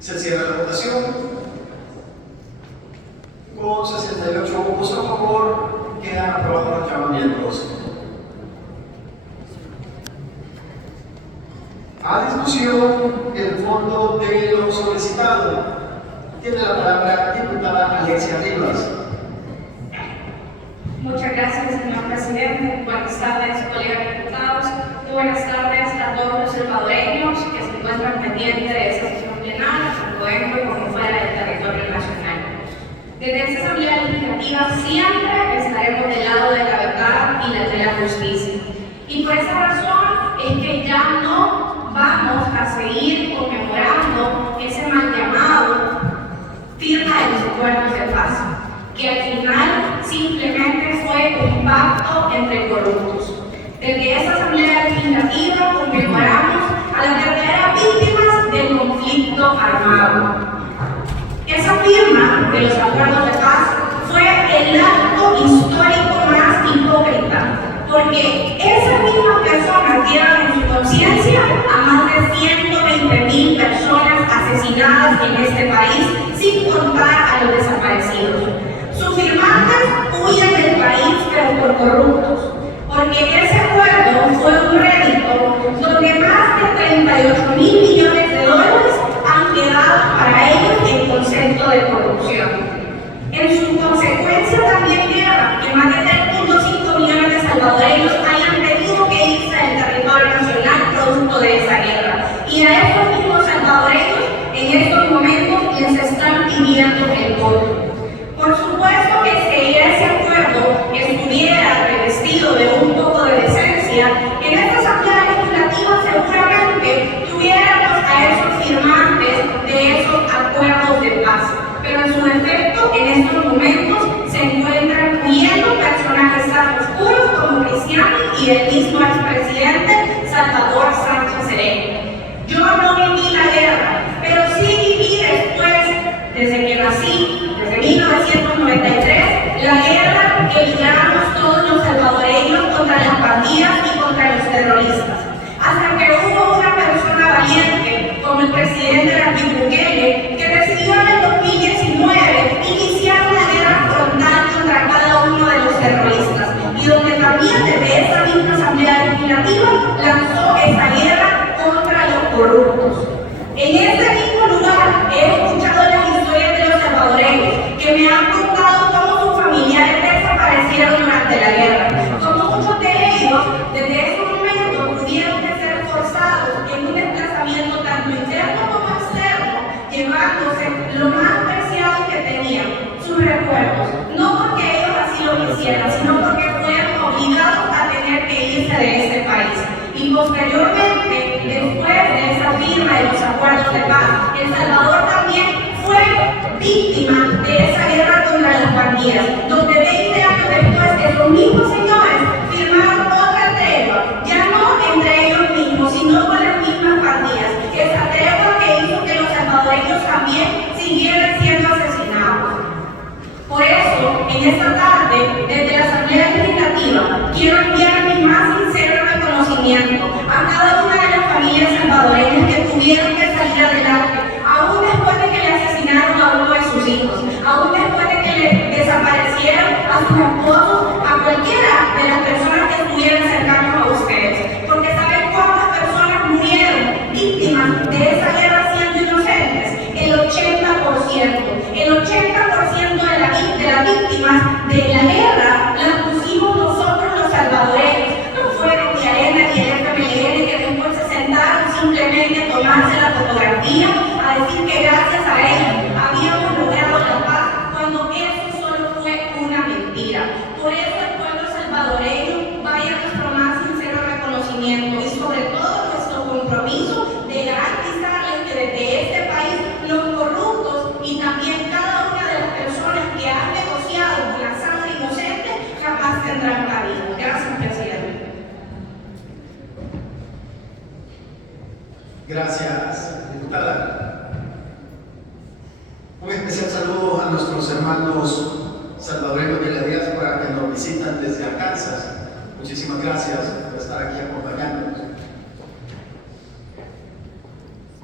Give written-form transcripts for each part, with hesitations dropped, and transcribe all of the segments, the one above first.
Se cierra la votación. Con 68 votos a favor, quedan aprobados los llamamientos. A discusión el fondo de lo solicitado. Tiene la palabra la diputada Alexia Rivas. Muchas gracias, señor presidente. Buenas tardes, colegas diputados. Muy buenas tardes a todos los salvadoreños que se encuentran pendientes de esta sesión plenaria, tanto dentro como fuera del territorio nacional. Desde esta Asamblea Legislativa siempre estaremos del lado de la verdad y de la justicia. Y por esa razón es que ya no vamos a seguir conmemorando ese mal llamado firma de los acuerdos de paz, que al final simplemente fue un pacto entre corruptos. Desde esta Asamblea Legislativa conmemoramos a las verdaderas víctimas del conflicto armado. Esa firma de los acuerdos de paz fue el acto histórico más hipócrita, porque esas mismas personas llevan en su conciencia a más de 120.000 personas asesinadas en este país, sin contar a los desaparecidos. Sus firmantes huyen del país, pero por corruptos, porque ese acuerdo fue un rédito donde más de 38.000 millones de dólares han quedado para ellos en concepto de corrupción. En su consecuencia también lleva que más de 3.5 millones de salvadoreños hayan tenido que irse del territorio nacional producto de esa guerra. Y a estos mismos salvadoreños en estos momentos les están pidiendo el voto. Por supuesto que si ese acuerdo estuviera revestido de un poco de decencia, en esta Asamblea Legislativa seguramente tuviéramos a esos firmantes de esos acuerdos de paz. Pero en su defecto, en estos momentos se encuentran huyendo personajes tan oscuros como Cristiano y el mismo expresidente Salvador Sánchez Sereno. Yo no viví la guerra, pero sí viví después, desde que nací, desde 1993, la guerra que libramos todos los salvadoreños contra las pandillas y contra los terroristas. Hasta que hubo una persona valiente, como el presidente Nayib Bukele, que decidió en el 2019 iniciar una guerra frontal contra cada uno de los terroristas, y donde también desde esa misma Asamblea Legislativa lanzó esa guerra contra los corruptos. En este mismo lugar he escuchado las historias de los salvadoreños que me han contado cómo sus familiares desaparecieron durante la guerra, como muchos de ellos desde ese momento pudieron ser forzados en un desplazamiento tanto interno como externo, llevándose lo más preciado que tenían, sus recuerdos, no porque ellos así lo quisieran, sino porque fueron obligados a tener que irse de este país. Y posteriormente, después de esa firma de los acuerdos de paz, El Salvador también fue víctima de esa guerra contra las pandillas, donde 20 años después esos mismos señores firmaron otra tregua, ya no entre ellos mismos, sino con las mismas pandillas, esa tregua que hizo que los salvadoreños también siguieran siendo asesinados. Por eso, en esta tarde, desde la Asamblea Legislativa, quiero enviar mi más sincero reconocimiento a cada una de las familias salvadoreñas que tuvieron que salir adelante, aún después de que le asesinaron a uno de sus hijos, aún después de que le desaparecieron a sus esposos, a cualquiera de las personas que estuvieran cercanos a ustedes. Porque ¿saben cuántas personas murieron víctimas de esa guerra siendo inocentes? El 80%. El 80% de las víctimas de la guerra las pusimos nosotros los salvadoreños. No fueron ni Arena ni el FMLN que después se sentaron simplemente a tomarse la fotografía, a decir que gracias a ellos habíamos logrado la paz, cuando eso solo fue una mentira. Por eso el pueblo salvadoreño vaya nuestro más sincero reconocimiento y sobre todo nuestro compromiso de garantizarles que desde este país los corruptos y también cada una de las personas que han negociado con la sangre inocente jamás tendrán cabida. Gracias, presidente. Gracias, diputada. Un especial saludo a nuestros hermanos salvadoreños de la diáspora que nos visitan desde Arkansas. Muchísimas gracias por estar aquí acompañándonos.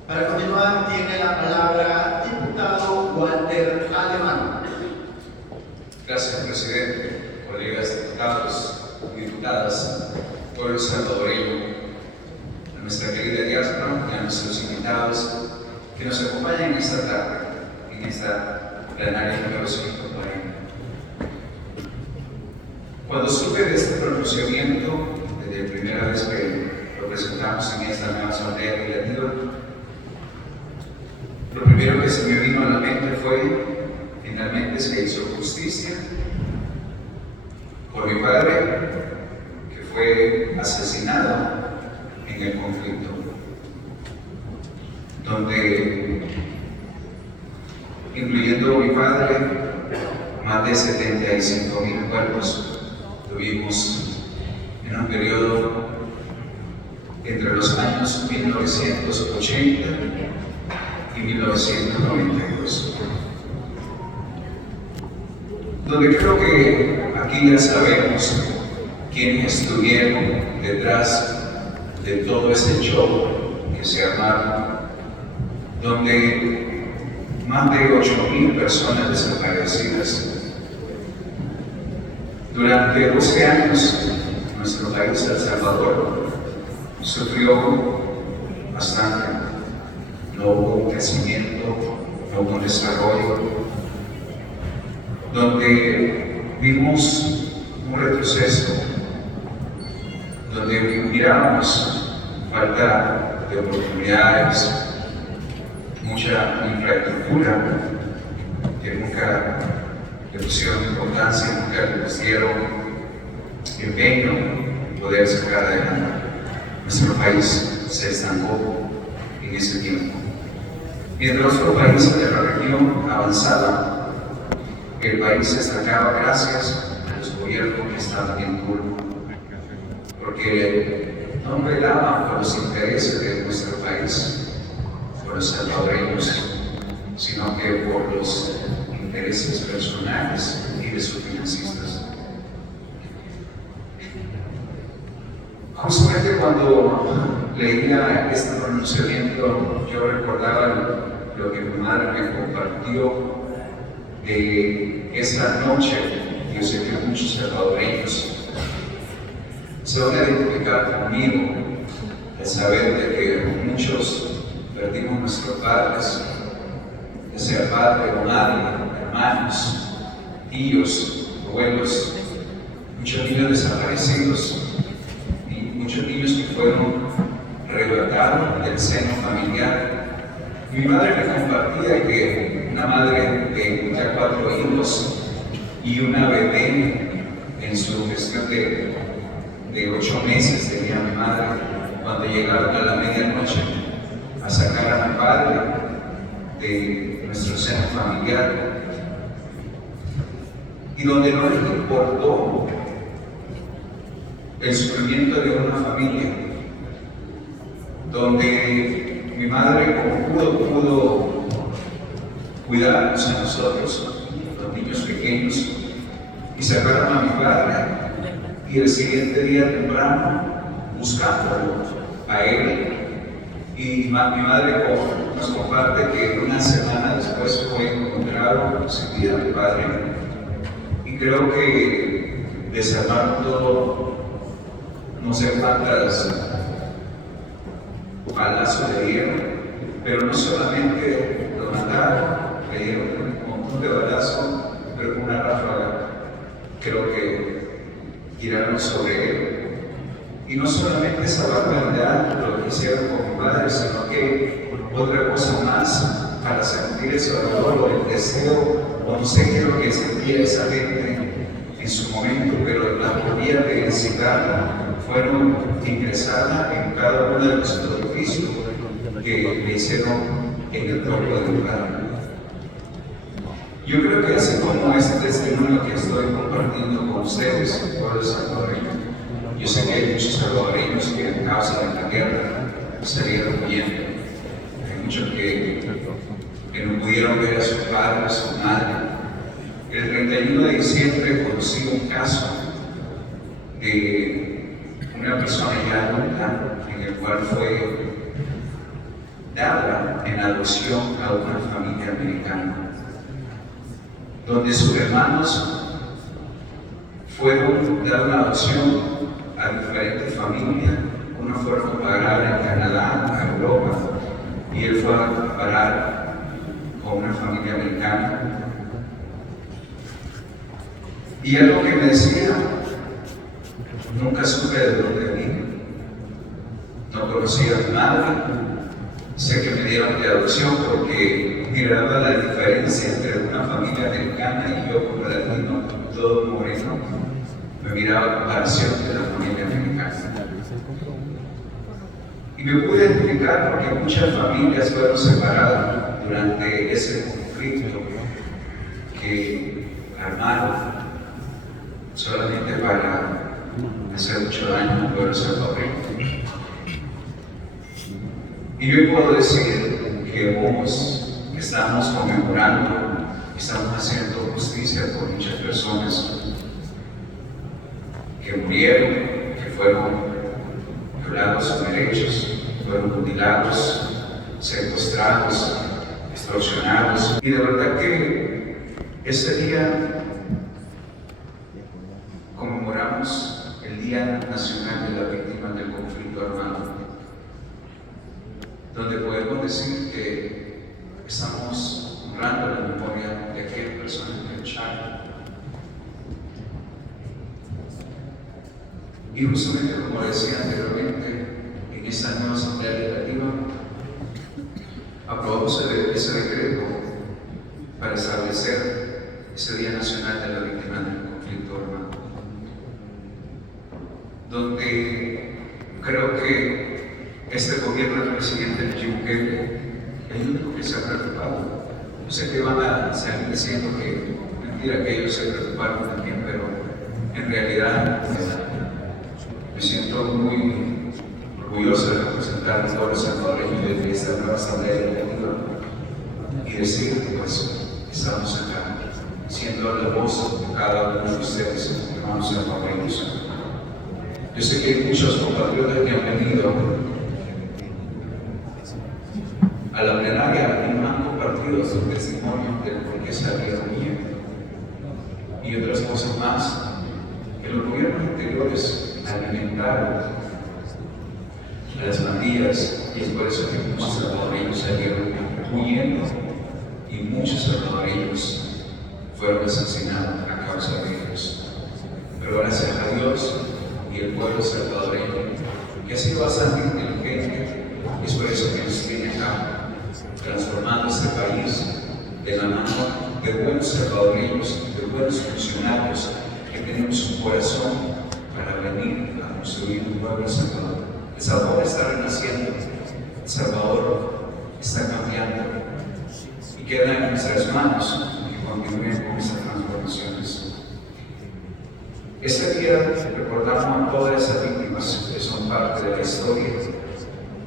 Para continuar, tiene la palabra Gracias, presidente, colegas diputados y diputadas, pueblo salvadoreño, a nuestra querida diáspora y a nuestros invitados que nos acompañan en esta tarde, en esta plenaria número 140. Cuando supe de este pronunciamiento, desde la primera vez que lo presentamos en esta nueva asamblea legislativa, lo primero que se me vino a la mente fue: finalmente se hizo justicia por mi padre, que fue asesinado en el conflicto, donde, incluyendo mi padre, más de 75,000 cuerpos tuvimos en un periodo entre los años 1980 y 1992. Donde creo que aquí ya sabemos quiénes estuvieron detrás de todo ese show que se armaron, donde más de 8,000 personas desaparecidas. Durante 12 años, nuestro país, El Salvador, sufrió bastante. No hubo crecimiento, no hubo desarrollo, donde vimos un retroceso, donde mirábamos falta de oportunidades, mucha infraestructura que nunca le pusieron importancia, nunca le pusieron empeño en poder sacar adelante. Nuestro país se estancó en ese tiempo. Mientras otros países de la región avanzaban, el país se estancaba gracias a los gobiernos que estaban en turno, porque no velaban por los intereses de nuestro país, por los salvadoreños, sino que por los intereses personales y de sus financistas. Justamente cuando leía este pronunciamiento, yo recordaba lo que mi madre me compartió de esa noche. Yo sé que muchos salvadoreños se van a identificar conmigo al saber de que muchos perdimos nuestros padres, ya sea padre o madre, hermanos, tíos, abuelos, muchos niños desaparecidos y muchos niños que fueron arrebatados del seno familiar. Mi madre me compartía que una madre de ya 4 hijos y una bebé en su gestión de 8 meses tenía mi madre, cuando llegaron a la medianoche a sacar a mi padre de nuestro seno familiar, y donde no les importó el sufrimiento de una familia, donde mi madre como pudo cuidarnos a nosotros, los niños pequeños, y sacaron a mi padre, y el siguiente día temprano buscándolo a él. Y mi madre nos comparte que una semana después fue encontrado sin vida mi padre. Y creo que desarmaron todo, no sé cuántas balazos le dieron, pero no solamente lo mataron, le dieron un montón de balazos, pero con una ráfaga creo que tiraron sobre él. Y no solamente esa barbaridad lo que hicieron con mi padre, sino que otra cosa más para sentir ese dolor o el deseo, o no sé qué es lo que sentía esa gente en su momento, pero las vías de densidad fueron ingresadas en cada uno de los edificios que le hicieron en el propio de mi padre. Yo creo que así como este testimonio que estoy compartiendo con ustedes, pueblo salvadoreño, yo sé que hay muchos salvadoreños que a causa de la guerra salieron huyendo. Hay muchos que no pudieron ver a su padre, a su madre. El 31 de diciembre conocí un caso de una persona ya adulta en el cual fue dada en adopción a una familia americana, donde sus hermanos fueron dar una adopción a diferentes familias. Una fueron a parar en Canadá, a Europa, y él fue a parar con una familia americana. Y algo que me decía, nunca supe de dónde vine, no conocía a nadie, sé que me dieron de adopción porque miraba la diferencia entre una familia americana y yo como latino, todo moreno, me miraba la comparación de la familia americana. Y me pude explicar porque muchas familias fueron separadas durante ese conflicto que armaron solamente para hacer mucho daño al pueblo salvadoreño. Y yo puedo decir que vos estamos conmemorando, estamos haciendo justicia por muchas personas que murieron, que fueron violados sus derechos, fueron mutilados, secuestrados, extorsionados. Y de verdad que ese día conmemoramos el Día Nacional de las Víctimas del Conflicto Armado, donde podemos decir que estamos honrando la memoria de aquellas personas que lucharon. Y justamente como decía anteriormente, en esta nueva Asamblea Legislativa aprobamos ese decreto para establecer ese Día Nacional de la Víctima del Conflicto Armado, donde creo que este gobierno del presidente Nayib Bukele es el único que se ha preocupado. Yo sé que van a salir diciendo que mentira que ellos se preocuparon también, pero en realidad me siento muy orgulloso de representar a todos los salvadoreños de esta nueva Asamblea Legislativa y decir que pues estamos acá, siendo la voz de cada uno de ustedes, hermanos salvadoreños. Yo sé que hay muchos compatriotas que han venido a la plenaria y no han compartido sus testimonios de por qué salieron bien y otras cosas más que los gobiernos anteriores alimentaron a las pandillas, y es por eso que muchos salvadoreños salieron huyendo y muchos salvadoreños fueron asesinados a causa de ellos. Pero gracias a Dios y el pueblo salvadoreño, que ha sido bastante inteligente, es por eso que nos tiene acá, transformando este país de la mano de buenos salvadoreños, de buenos funcionarios, que tenemos un corazón para venir a construir un nuevo Salvador. El Salvador está renaciendo, El Salvador está cambiando y queda en nuestras manos que continúen con esas transformaciones. Este día recordamos a todas esas víctimas que son parte de la historia,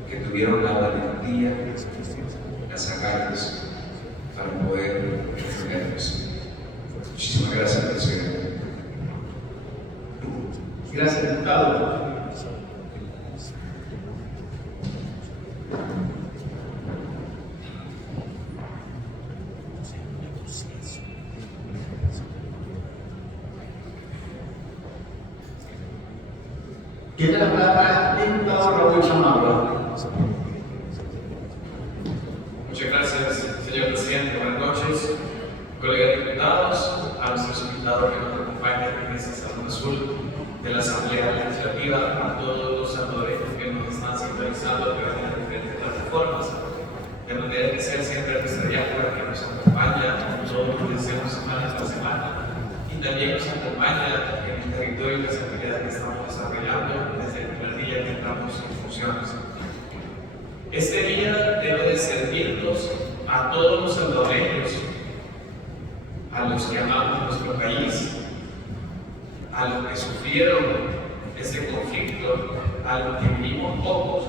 que tuvieron la valentía, las agallas para poder defendernos. Muchísimas gracias, presidente. Gracias, diputado. Tiene la palabra el diputado Raúl Chamorro. Muchas gracias, señor presidente. Buenas noches, colegas diputados, a nuestros invitados que nos acompañan en este Salón Azul de la Asamblea Legislativa, a todos los salvadoreños que nos están sintonizando a través de las diferentes plataformas, de manera especial siempre a nuestra diáspora que nos acompaña todos los deseos semana tras semana y también nos acompaña en el territorio y las actividades que estamos desarrollando desde el primer día que entramos en funciones. Este día debe de servirnos a todos los salvadoreños, a los que amamos nuestro país, a los que sufrieron este conflicto, a los que vivimos pocos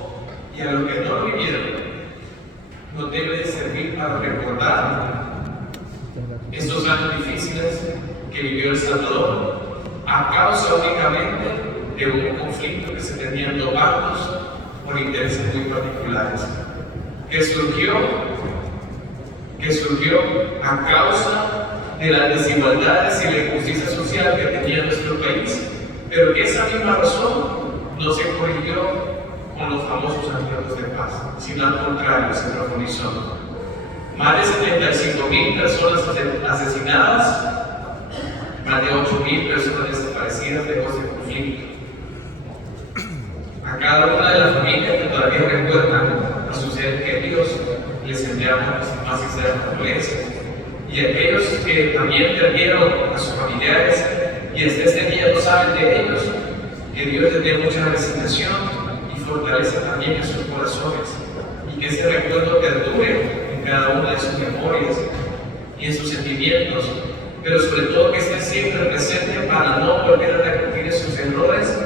y a los que no lo vivieron. Nos debe de servir para recordar estos años difíciles que vivió El Salvador a causa únicamente de un conflicto que se tenían dos bandos por intereses muy particulares, que surgió a causa de las desigualdades y la injusticia social que tenía nuestro país, pero que esa misma razón no se corrigió con los famosos acuerdos de paz, sino al contrario, se profundizó. Más de 75.000 personas asesinadas, más de 8.000 personas desaparecidas lejos de conflicto. A cada una de las familias que todavía recuerdan a sus seres queridos, les enviamos más sinceras condolencias. Y aquellos que también perdieron a sus familiares y desde este día no saben de ellos, que Dios les dé mucha resignación y fortaleza también en sus corazones, y que ese recuerdo perdure en cada una de sus memorias y en sus sentimientos, pero sobre todo que esté siempre presente para no volver a repetir esos errores,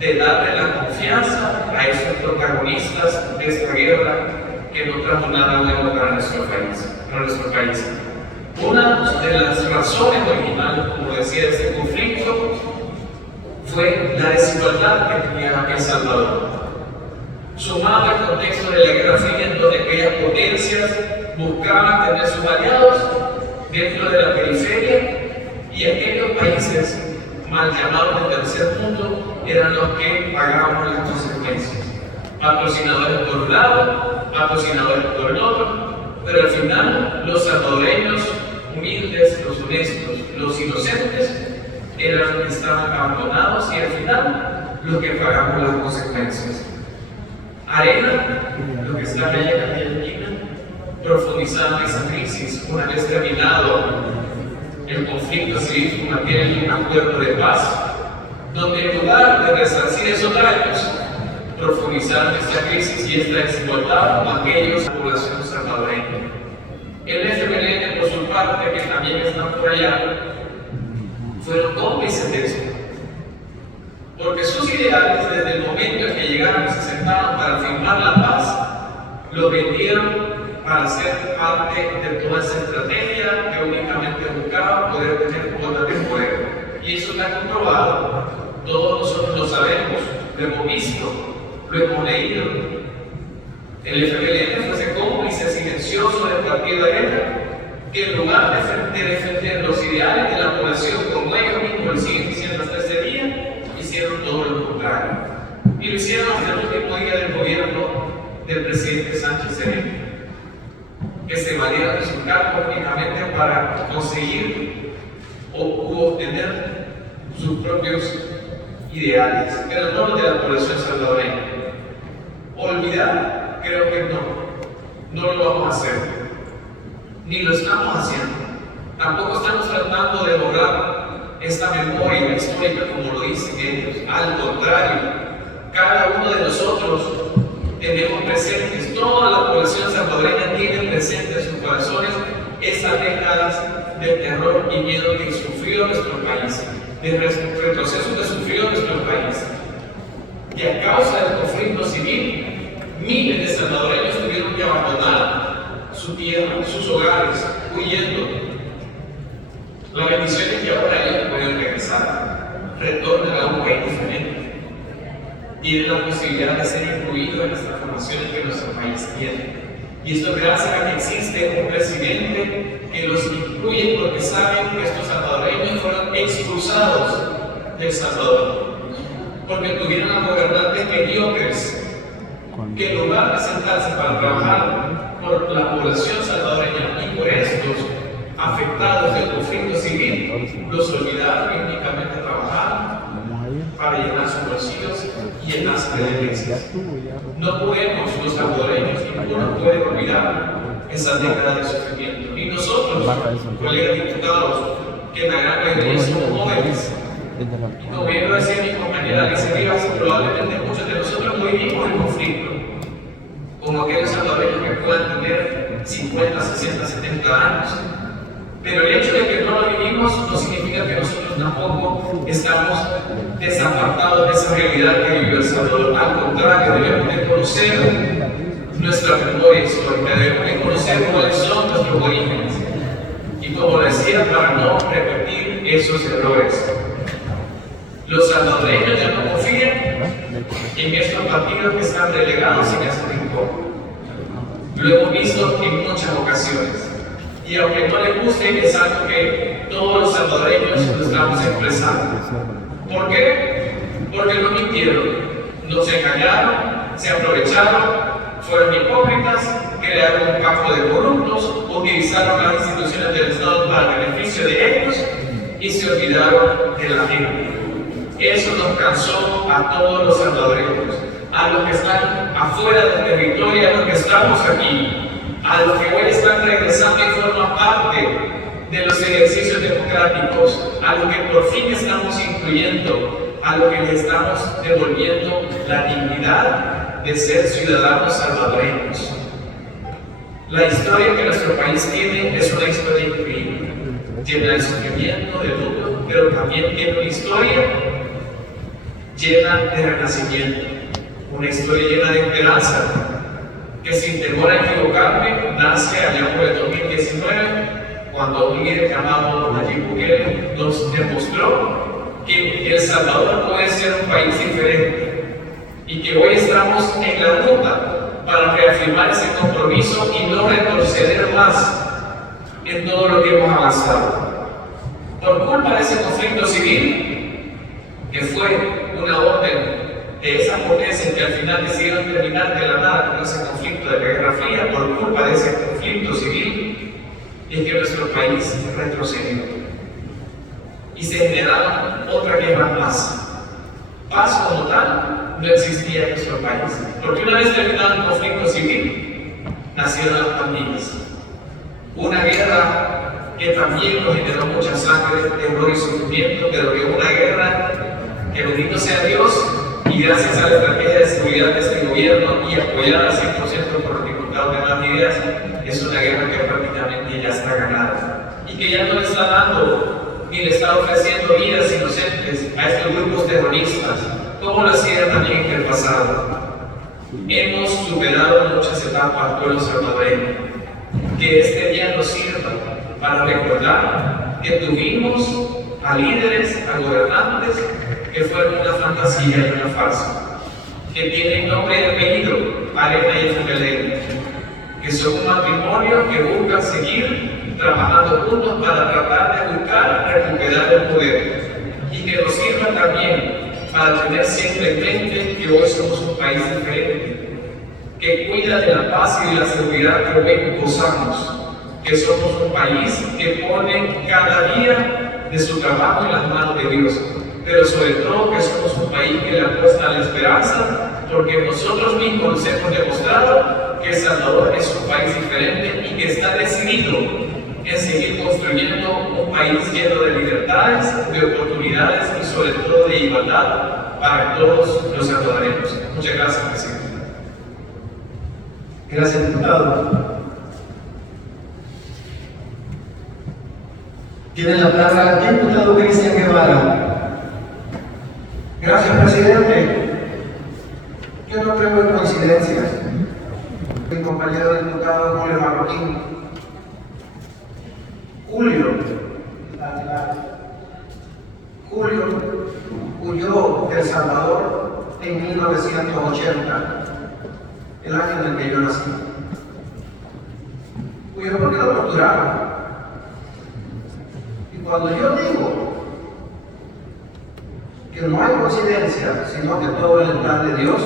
de darle la confianza a esos protagonistas de esta guerra que no trajo nada bueno para nuestro país. Una de las razones originales, como decía, de este conflicto fue la desigualdad que tenía El Salvador, sumado al contexto de la Guerra Fría, en donde aquellas potencias buscaban tener sus aliados dentro de la periferia, y aquellos países mal llamados de tercer mundo eran los que pagaban las consecuencias. Patrocinadores por un lado, patrocinadores por el otro, pero al final los salvadoreños humildes, los honestos, los inocentes eran los que estaban abandonados y al final los que pagamos las consecuencias. Arena, lo que está en la Argentina, profundizando esa crisis una vez terminado el conflicto civil, mantiene un acuerdo de paz, donde en lugar de resarcir esos daños, profundizaron esta crisis y esta desigualdad a aquellos, la población salvadoreña. El FMLN, por su parte, que también están por allá, fueron cómplices de eso, porque sus ideales, desde el momento en que llegaron y se sentaron para firmar la paz, lo vendieron para ser parte de toda esa estrategia que únicamente buscaba poder tener cuotas de poder. Y eso está comprobado, todos nosotros lo sabemos, lo hemos visto, lo hemos leído. El FMLN fue ese cómplice silencioso del partido Arena, que en lugar de defender los ideales de la población como ellos mismos lo siguen diciendo hasta ese día, hicieron todo lo contrario. Y lo hicieron hasta el último día del gobierno del presidente Sánchez Sereno, que se valieron de su cargo únicamente para conseguir o obtener sus propios ideales, pero no los de la población salvadoreña. Olvidar, creo que no lo vamos a hacer, ni lo estamos haciendo. Tampoco estamos tratando de borrar esta memoria histórica como lo dicen ellos. Al contrario, cada uno de nosotros tenemos presentes, toda la población salvadoreña tiene presente en sus corazones esas décadas de terror y miedo que sufrió nuestro país, de retroceso que sufrió nuestro país. Y a causa del conflicto civil, miles de salvadoreños tuvieron que abandonar su tierra, sus hogares, huyendo. La bendición es que ahora ellos pueden regresar, retornan a un país diferente. Tienen la posibilidad de ser incluidos en las transformaciones que nuestro país tiene. Y esto es gracias a que existe un presidente que los incluye porque saben que estos salvadoreños fueron expulsados de El Salvador, porque tuvieron a gobernantes mediocres que en lugar de sentarse para trabajar por la población salvadoreña y por estos afectados del conflicto civil, los olvidaron y únicamente trabajaron para llenar sus bolsillos y llenarse de delicias. No podemos, los salvadoreños, ninguno puede olvidar esa década de sufrimiento. Y nosotros, colegas diputados, que en la gran mayoría somos jóvenes, como bien lo decía mi compañera Alicia Rivas, probablemente muchos de nosotros no vivimos el conflicto, como aquellos salvadoreños que puedan tener 50, 60, 70 años. Pero el hecho de que no lo vivimos no significa que nosotros tampoco estamos desapartados de esa realidad que vivió El Salvador. Al contrario, debemos de conocer nuestra memoria histórica, debemos de conocer cuáles son nuestros orígenes. Y como decía, para no repetir esos errores. Los salvadoreños ya no confían en estos partidos que están relegados en ese rincón. Lo hemos visto en muchas ocasiones. y aunque no les guste, es algo que todos los salvadoreños lo estamos expresando. ¿Por qué? Porque no mintieron, nos engañaron, se aprovecharon, fueron hipócritas, crearon un campo de corruptos, utilizaron las instituciones del Estado para el beneficio de ellos y se olvidaron de la gente. Eso nos cansó a todos los salvadoreños, a los que están afuera del territorio, a los que estamos aquí, a los que hoy están regresando y forman parte de los ejercicios democráticos, a los que por fin estamos incluyendo, a los que les estamos devolviendo la dignidad de ser ciudadanos salvadoreños. La historia que nuestro país tiene es una historia increíble, llena de sufrimiento, de luto, pero también tiene una historia llena de renacimiento, una historia llena de esperanza, que sin temor a equivocarme, nace allá por el 2019, cuando un líder llamado Nayib Bukele nos demostró que El Salvador puede ser un país diferente y que hoy estamos en la ruta para reafirmar ese compromiso y no retroceder más en todo lo que hemos avanzado. Por culpa de ese conflicto civil, que fue una orden de esas potencias que al final decidieron terminar de la nada con ese conflicto de la Guerra Fría, por culpa de ese conflicto civil, es que nuestro país retrocedió y se generaron otras guerras más. Paz como tal no existía en nuestro país, porque una vez terminado el conflicto civil, nacieron las pandillas. Una guerra que también nos generó mucha sangre, terror y sufrimiento, pero que una guerra que, bendito sea Dios, y gracias a la estrategia de seguridad de este gobierno y apoyada al 100% por los diputados de Más Ideas, es una guerra que prácticamente ya está ganada y que ya no le está dando ni le está ofreciendo vidas inocentes a estos grupos terroristas, como lo hacían también en el pasado. Hemos superado muchas etapas, pueblo salvadoreño. Que este día nos sirva para recordar que tuvimos a líderes, a gobernantes que fueron una fantasía y una farsa, que tienen nombre y apellido, Arena y FMLN, que son un matrimonio que busca seguir trabajando juntos para tratar de buscar recuperar el poder, y que nos sirva también para tener siempre en mente que hoy somos un país diferente, que cuida de la paz y de la seguridad que hoy gozamos, que somos un país que pone cada día de su trabajo en las manos de Dios, pero sobre todo que somos un país que le apuesta a la esperanza, porque nosotros mismos nos hemos demostrado que El Salvador es un país diferente y que está decidido en seguir construyendo un país lleno de libertades, de oportunidades y sobre todo de igualdad para todos los salvadoreños. Muchas gracias, presidente. Gracias, diputado. Tiene la palabra el diputado Cristian Guevara. Gracias, presidente. Yo no creo en coincidencias. Mi compañero diputado Julio Marroquín. Julio huyó de El Salvador en 1980, el año en el que yo nací. Huyó porque lo torturaron. Y cuando yo digo que no hay coincidencia, sino que todo es el plan de Dios,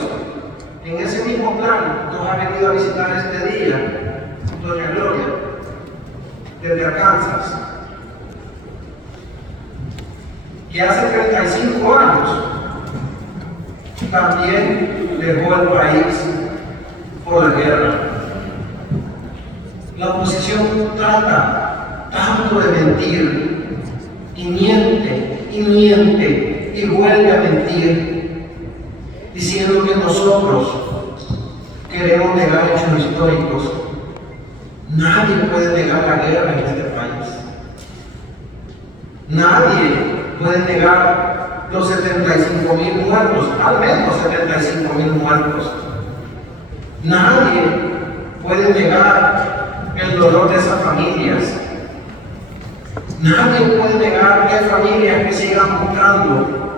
en ese mismo plan nos ha venido a visitar este día doña Gloria, desde Arkansas, que hace 35 años también dejó el país por la guerra. La oposición trata tanto de mentir y miente y miente y vuelve a mentir, diciendo que nosotros queremos negar hechos históricos. Nadie puede negar la guerra en este país. Nadie puede negar los 75,000 muertos, al menos 75,000 muertos. Nadie puede negar el dolor de esas familias. Nadie puede negar que hay familias que sigan buscando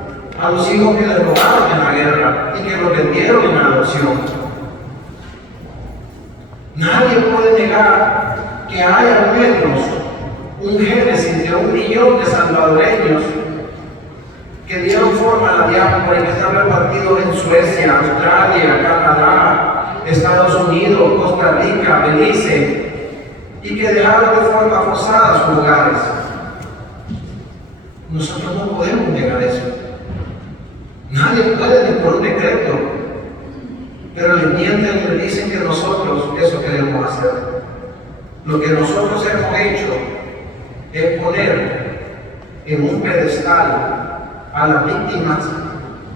a los hijos que les robaron en la guerra y que los vendieron en adopción. Nadie puede negar que hay al menos un génesis de 1 millón de salvadoreños que dieron forma a la diáspora y que están repartidos en Suecia, Australia, Canadá, Estados Unidos, Costa Rica, Belice, y que dejaron de forma forzada sus hogares. Nosotros no podemos negar eso. Nadie puede ni por un decreto, pero les mienten y les dicen que nosotros eso queremos hacer. Lo que nosotros hemos hecho es poner en un pedestal a las víctimas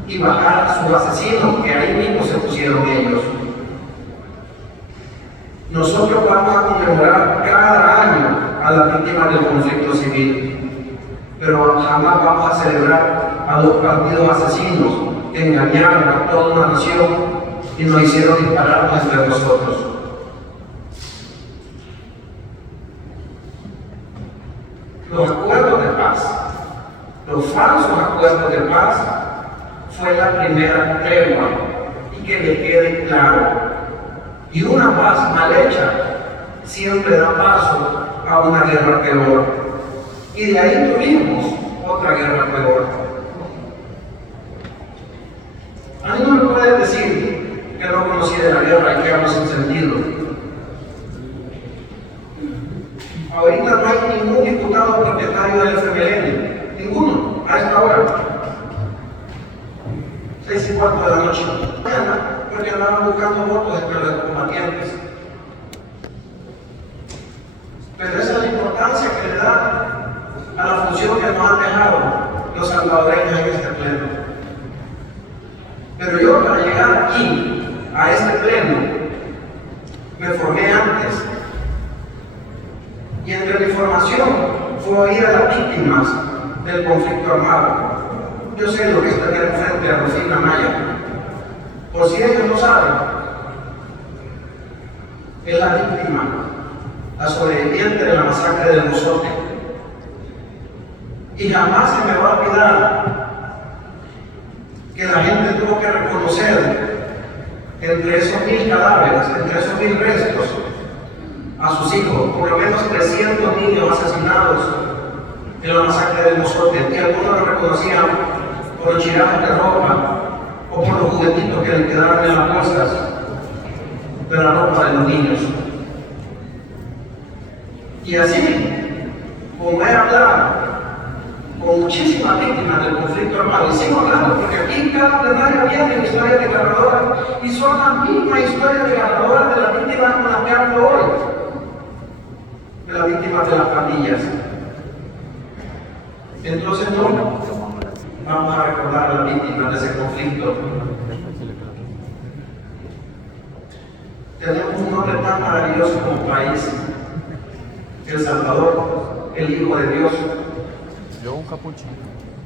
y bajar a sus asesinos, que ahí mismo se pusieron ellos. Nosotros vamos a conmemorar cada año a las víctimas del conflicto civil, pero jamás vamos a celebrar a los partidos asesinos que engañaron a toda una nación y nos hicieron disparar entre nosotros. Los acuerdos de paz, los falsos acuerdos de paz, fue la primera tregua, y que le quede claro. Y una paz mal hecha siempre da paso a una guerra peor. Y de ahí tuvimos otra guerra peor. A mí no me pueden decir que no conocí de la guerra y que hablo sin sentido. Ahorita no hay ningún diputado propietario del FMLN, ninguno, a esta hora. 6:15 de la noche. Porque andaban buscando votos entre los combatientes. Pero esa es la importancia que le da a la función que nos han dejado los salvadoreños en este pleno. Pero yo, para llegar aquí, a este pleno, me formé antes. Y entre mi formación fue oír a las víctimas del conflicto armado. Yo sé lo que es tener enfrente a Rufina Maya. Por si ellos no saben, es la víctima, la sobreviviente de la masacre del Mozote. Y jamás se me va a olvidar que la gente tuvo que reconocer entre esos 1000 cadáveres, entre esos 1000 restos, a sus hijos, por lo menos 300 niños asesinados en la masacre del Mozote, y algunos lo reconocían por los chirajos de ropa o por los juguetitos que le quedaron en las bolsas de la ropa de los niños. Y así, como he hablado con muchísimas víctimas del conflicto armado, y sigo hablando porque aquí cada plenario viene historias desgarradoras, y son las mismas historias desgarradoras de las víctimas con las que hablo hoy, de las víctimas de las pandillas. Entonces no vamos a recordar a las víctimas de ese conflicto. Tenemos un nombre tan maravilloso como país, El Salvador, el Hijo de Dios.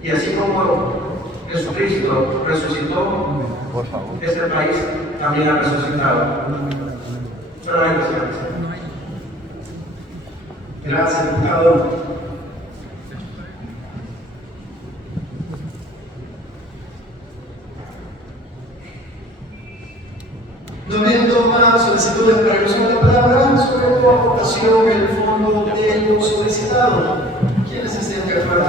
Y así como Jesucristo resucitó, este país también ha resucitado. Gracias, diputado. No habiendo más solicitudes para el uso de la palabra, sobre tu aportación el fondo de lo solicitado. ¿Quiénes estén de acuerdo,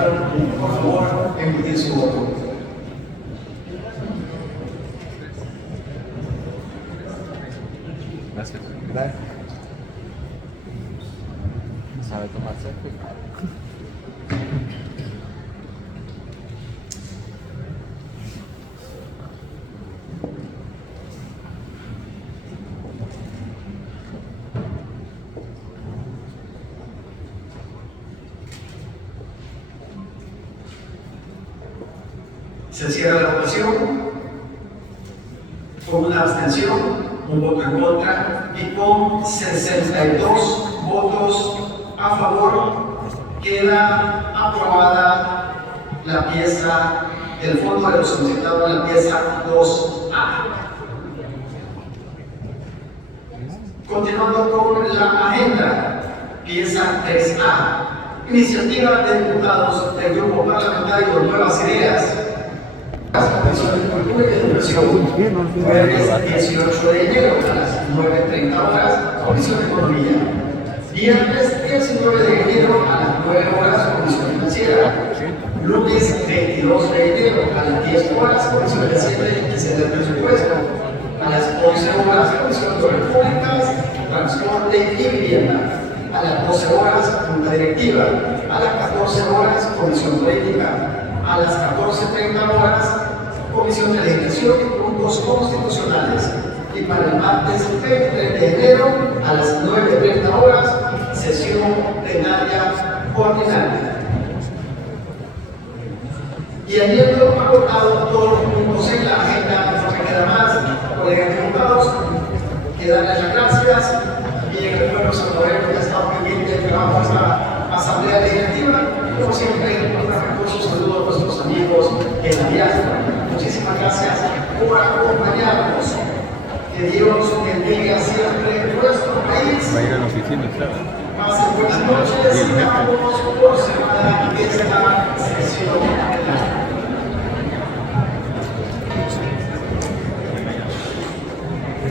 por favor, emitir su voto? Gracias. ¿Sabe tomar certificado? Se cierra la votación con una abstención, un voto en contra y con 62 votos a favor queda aprobada la pieza del fondo de lo solicitado en la pieza 2A. Continuando con la agenda, pieza 3A, iniciativa de diputados del Grupo Parlamentario Nuevas Ideas. Comisión de Cultura y Educación, jueves 18 de enero a las 9:30 horas, Comisión de Economía. Viernes 19 de enero a las 9 horas, Comisión Financiera. Lunes 22 de enero a las 10 horas, Comisión de Hacienda y Fiscalía del Presupuesto. A las 11 horas, Comisión de Obras Públicas, Transporte y Vivienda. A las 12 horas, Junta Directiva. A las 14 horas, Comisión Política. A las 14:30 horas, Comisión de Legislación y Puntos Constitucionales. Y para el martes 23 de enero, a las 9:30 horas, sesión plenaria ordinaria. Y habiendo agotado todos los puntos en la agenda, no me queda más, colegas diputados, que darles las gracias y en el pueblo salvadoreño que ha estado pendiente del trabajo de esta Asamblea Legislativa. Como siempre, un afectuoso saludo a nuestros amigos en la diáspora. Muchísimas gracias por acompañarnos. Que Dios bendiga siempre nuestro país. Va a ir a la oficina, claro. Pasen buenas noches. Vamos por semana esta